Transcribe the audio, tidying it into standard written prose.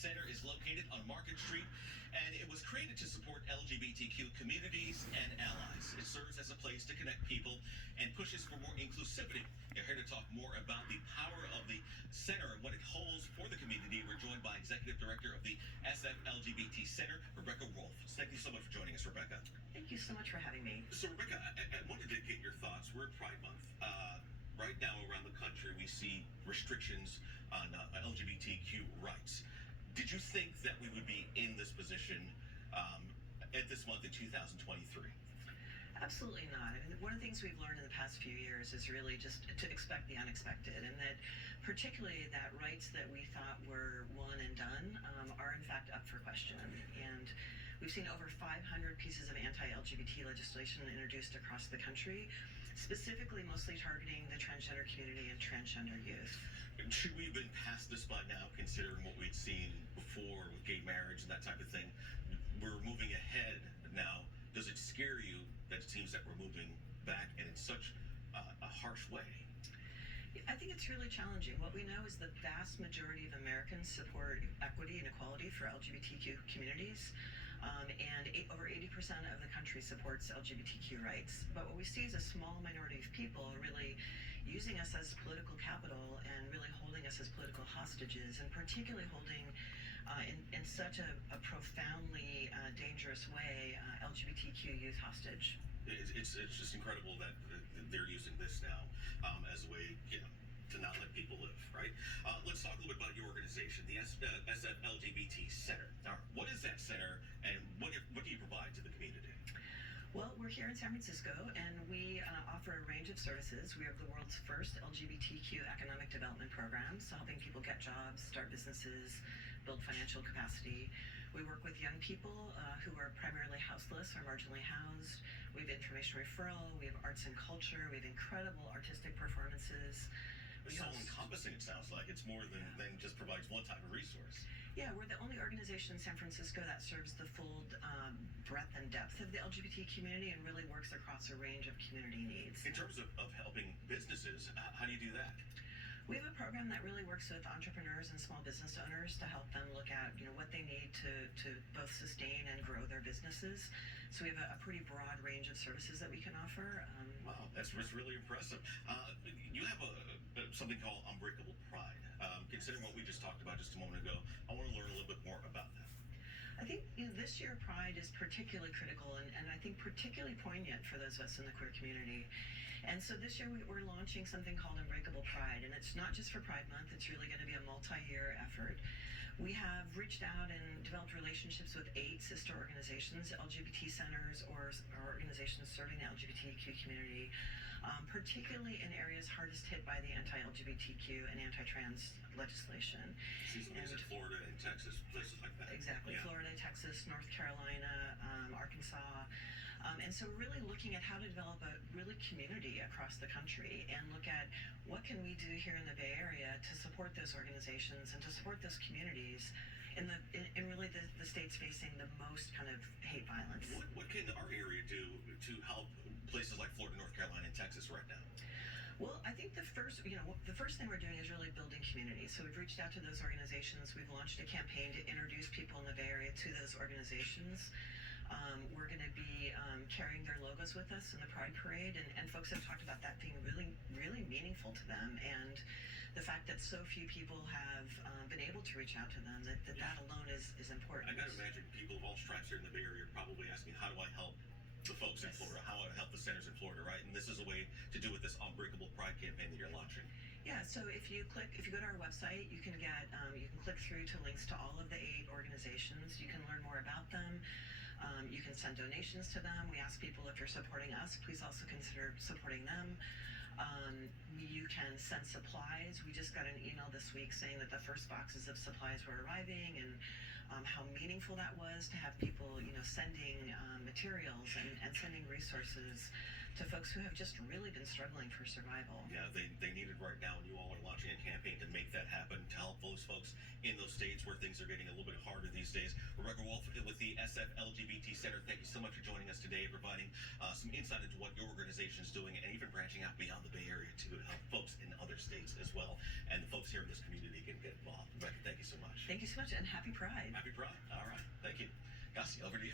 Center is located on Market Street, and it was created to support LGBTQ communities and allies. It serves as a place to connect people and pushes for more inclusivity. You're here to talk more about the power of the center and what it holds for the community. We're joined by Executive Director of the SF LGBT Center, Rebecca Rolfe. Thank you so much for joining us, Rebecca. Thank you so much for having me. So, Rebecca, I wanted to get your thoughts. We're in Pride Month. Right now around the country, we see restrictions on LGBTQ rights. Did you think that we would be in this position at this month in 2023? Absolutely not. I mean, one of the things we've learned in the past few years is really just to expect the unexpected, and that particularly that rights that we thought were one and done are in fact up for question. And we've seen over 500 pieces of anti-LGBT legislation introduced across the country, specifically mostly targeting the transgender community and transgender youth. Should we have been past this by now, considering what we'd seen before with gay marriage and that type of thing? We're moving ahead now. Does it scare you that it seems that we're moving back and in such a harsh way? I think it's really challenging. What we know is the vast majority of Americans support equity and equality for LGBTQ communities, and over 80% of the country supports LGBTQ rights. But what we see is a small minority of people really using us as political capital and really holding us as political hostages, and particularly holding in such a profoundly dangerous way LGBTQ youth hostage. It's just incredible that they're using this now as a way, to not let people live, right? Let's talk a little bit about your organization, the SF LGBT Center. Now, what is that center, and what do you provide to the community? Well, we're here in San Francisco, and we offer a range of services. We have the world's first LGBTQ economic development program, so helping people get jobs, start businesses, build financial capacity. We work with young people who are primarily houseless or marginally housed. We have information referral. We have arts and culture. We have incredible artistic performances. It's so encompassing, it sounds like. It's more than just provides one type of resource. Yeah, we're the only organization in San Francisco that serves the full breadth and depth of the LGBT community and really works across a range of community needs. In terms of helping businesses, how do you do that? We have a program that really works with entrepreneurs and small business owners to help them look at what they need to both sustain and grow their businesses. So we have a pretty broad range of services that we can offer. Wow, that's really impressive. You have something called Unbreakable Pride. Considering what we just talked about just a moment ago, I want to learn a little bit more about that. I think this year Pride is particularly critical and I think particularly poignant for those of us in the queer community. And so this year we're launching something called Unbreakable Pride, and it's not just for Pride Month, it's really going to be a multi-year effort. We have reached out and developed relationships with 8 sister organizations, LGBT centers or organizations serving the LGBTQ community, particularly in areas hardest hit by the anti-LGBTQ and anti-trans legislation. Is it Florida and Texas, places like that? Exactly, yeah. Florida, Texas, North Carolina, Arkansas. And so really looking at how to develop a really community across the country and look at what can we do here in the Bay Area to support those organizations and to support those communities in really the states facing the most kind of hate violence. What can our area do to help places like Florida, North Carolina, and Texas right now? Well, I think the first thing we're doing is really building community. So we've reached out to those organizations. We've launched a campaign to introduce people in the Bay Area to those organizations. We're going to be carrying their logos with us in the Pride Parade, and folks have talked about that being really, really meaningful to them, and the fact that so few people have been able to reach out to them, that alone is important. I got to imagine people of all stripes here in the Bay Area are probably asking, how do I help the folks in Florida, how to help the centers in Florida, right? And this is a way to do with this Unbreakable Pride campaign that you're launching. Yeah, so if you go to our website, you can click through to links to all of the 8 organizations. You can learn more about them. You can send donations to them. We ask people, if you're supporting us, please also consider supporting them. You can send supplies. We just got an email this week saying that the first boxes of supplies were arriving, and how meaningful that was to have people, sending materials and sending resources to folks who have just really been struggling for survival. Yeah, they need it right now, and you all are launching a campaign to make that happen, to help those folks in those states where things are getting a little bit harder these days. Rebecca Rolfe with the SF LGBT Center, thank you so much for joining us today, providing some insight into what your organization is doing, and even branching out beyond the Bay Area too, to help folks in other states as well, and the folks here in this community can get involved. Rebecca, thank you so much. Thank you so much, and happy Pride. Happy Pride. All right. Thank you. Gassi, over to you.